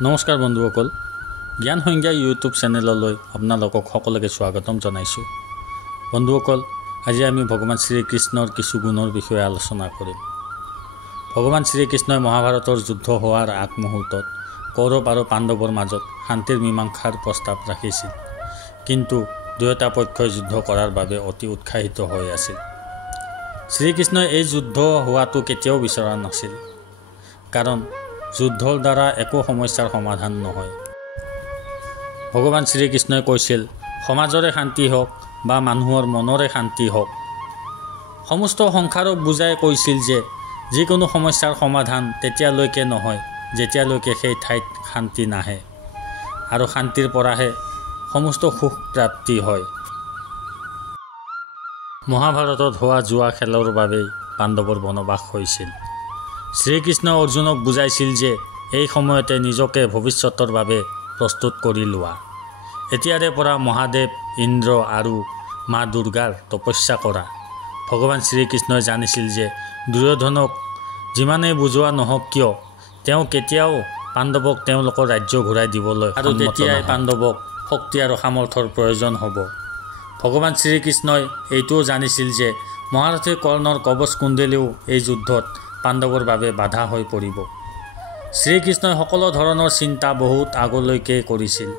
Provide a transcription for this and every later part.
নমস্কাৰ বন্ধুসকল, জ্ঞান সংজ্ঞা ইউটিউব চেনেললৈ আপোনালোকক সকলোকে স্বাগতম জনাইছোঁ। বন্ধুসকল, আজি আমি ভগৱান শ্ৰীকৃষ্ণৰ কিছু গুণৰ বিষয়ে আলোচনা কৰিম। ভগৱান শ্ৰীকৃষ্ণই মহাভাৰতৰ যুদ্ধ হোৱাৰ আগমুহূৰ্তত কৌৰৱ আৰু পাণ্ডৱৰ মাজত শান্তিৰ মীমাংসাৰ প্ৰস্তাৱ ৰাখিছিল, কিন্তু দুয়োটা পক্ষই যুদ্ধ কৰাৰ বাবে অতি উৎসাহিত হৈ আছিল। শ্ৰীকৃষ্ণই এই যুদ্ধ হোৱাটো কেতিয়াও বিচৰা নাছিল, কাৰণ যুদ্ধৰ দ্বাৰা একো সমস্যাৰ সমাধান নহয়। ভগৱান শ্ৰীকৃষ্ণই কৈছিল, সমাজৰে শান্তি হওক বা মানুহৰ মনৰে শান্তি হওক। সমস্ত সংসাৰক বুজাই কৈছিল যে যিকোনো সমস্যাৰ সমাধান তেতিয়ালৈকে নহয় যেতিয়ালৈকে সেই ঠাইত শান্তি নাহে, আৰু শান্তিৰ পৰাহে সমস্ত সুখ প্ৰাপ্তি হয়। মহাভাৰতত হোৱা জুৱা খেলৰ বাবেই পাণ্ডৱৰ বনবাস হৈছিল। শ্ৰীকৃষ্ণই অৰ্জুনক বুজাইছিল যে এই সময়তে নিজকে ভৱিষ্যতৰ বাবে প্ৰস্তুত কৰি লোৱা। এতিয়াৰে পৰা মহাদেৱ, ইন্দ্ৰ আৰু মা দুৰ্গাৰ তপস্যা কৰা। ভগৱান শ্ৰীকৃষ্ণই জানিছিল যে দুৰ্যোধনক যিমানেই বুজোৱা নহওক কিয়, তেওঁ কেতিয়াও পাণ্ডৱক তেওঁলোকৰ ৰাজ্য ঘূৰাই দিবলৈ আৰু তেতিয়াই পাণ্ডৱক শক্তি আৰু সামৰ্থ্যৰ প্ৰয়োজন হ'ব। ভগৱান শ্ৰীকৃষ্ণই এইটোও জানিছিল যে মহাৰথী কৰ্ণৰ কবচ কুণ্ডলীও এই যুদ্ধত পাণ্ডৱৰ বাবে বাধা হৈ পৰিব। শ্ৰীকৃষ্ণই সকলো ধৰণৰ চিন্তা বহুত আগলৈকে কৰিছিল।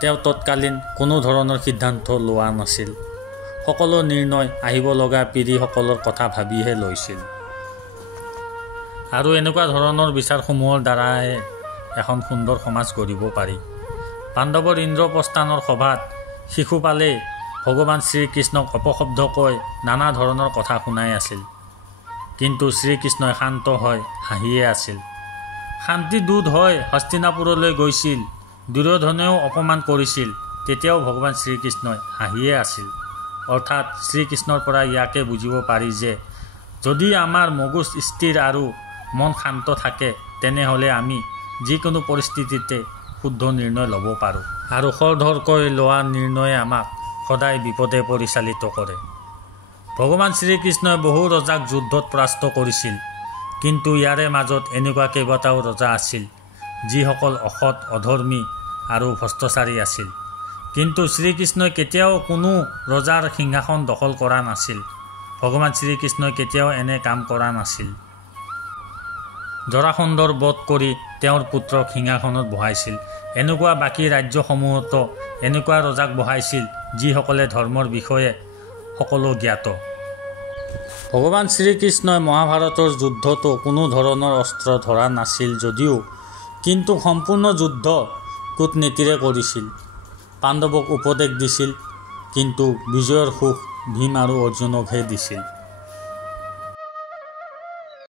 তেওঁ তৎকালীন কোনো ধৰণৰ সিদ্ধান্ত লোৱা নাছিল। সকলো নিৰ্ণয় আহিব লগা পিঢ়িসকলৰ কথা ভাবিহে লৈছিল। আৰু এনেকুৱা ধৰণৰ বিচাৰসমূহৰ দ্বাৰাই এখন সুন্দৰ সমাজ গঢ়িব পাৰি। পাণ্ডৱৰ ইন্দ্ৰপ্ৰস্থানৰ সভাত শিশুপালেই ভগৱান শ্ৰীকৃষ্ণক অপশব্দ কৈ নানা ধৰণৰ কথা শুনাই আছিল, কিন্তু শ্ৰীকৃষ্ণই শান্ত হৈ হাঁহিয়ে আছিল। শান্তি দূত হৈ হস্তিনাপুৰলৈ গৈছিল, দুৰ্যোধনেও অপমান কৰিছিল, তেতিয়াও ভগৱান শ্ৰীকৃষ্ণই হাঁহিয়ে আছিল। অৰ্থাৎ শ্ৰীকৃষ্ণৰ পৰা ইয়াকে বুজিব পাৰি যে যদি আমাৰ মগজ স্থিৰ আৰু মন শান্ত থাকে, তেনেহ'লে আমি যিকোনো পৰিস্থিতিতে শুদ্ধ নিৰ্ণয় ল'ব পাৰোঁ, আৰু খৰধৰকৈ লোৱা নিৰ্ণয়ে আমাক সদায় বিপদে পৰিচালিত কৰে। ভগৱান শ্ৰীকৃষ্ণই বহু ৰজাক যুদ্ধত পৰাস্ত কৰিছিল, কিন্তু ইয়াৰে মাজত এনেকুৱা কেইবাটাও ৰজা আছিল যিসকল অসৎ, অধৰ্মী আৰু ভ্ৰষ্টাচাৰী আছিল। কিন্তু শ্ৰীকৃষ্ণই কেতিয়াও কোনো ৰজাৰ সিংহাসন দখল কৰা নাছিল। ভগৱান শ্ৰীকৃষ্ণই কেতিয়াও এনে কাম কৰা নাছিল। জৰাসন্ধৰ বধ কৰি তেওঁৰ পুত্ৰক সিংহাসনত বহাইছিল। এনেকুৱা বাকী ৰাজ্যসমূহতো এনেকুৱা ৰজাক বহাইছিল যিসকলে ধৰ্মৰ বিষয়ে সকলো জ্ঞাত। ভগৱান শ্ৰীকৃষ্ণই মহাভাৰতৰ যুদ্ধতো কোনো ধৰণৰ অস্ত্ৰ ধৰা নাছিল যদিও, কিন্তু সম্পূৰ্ণ যুদ্ধ কূটনীতিৰে কৰিছিল। পাণ্ডৱক উপদেশ দিছিল, কিন্তু বিজয়ৰ সুখ ভীম আৰু অৰ্জুনকহে দিছিল।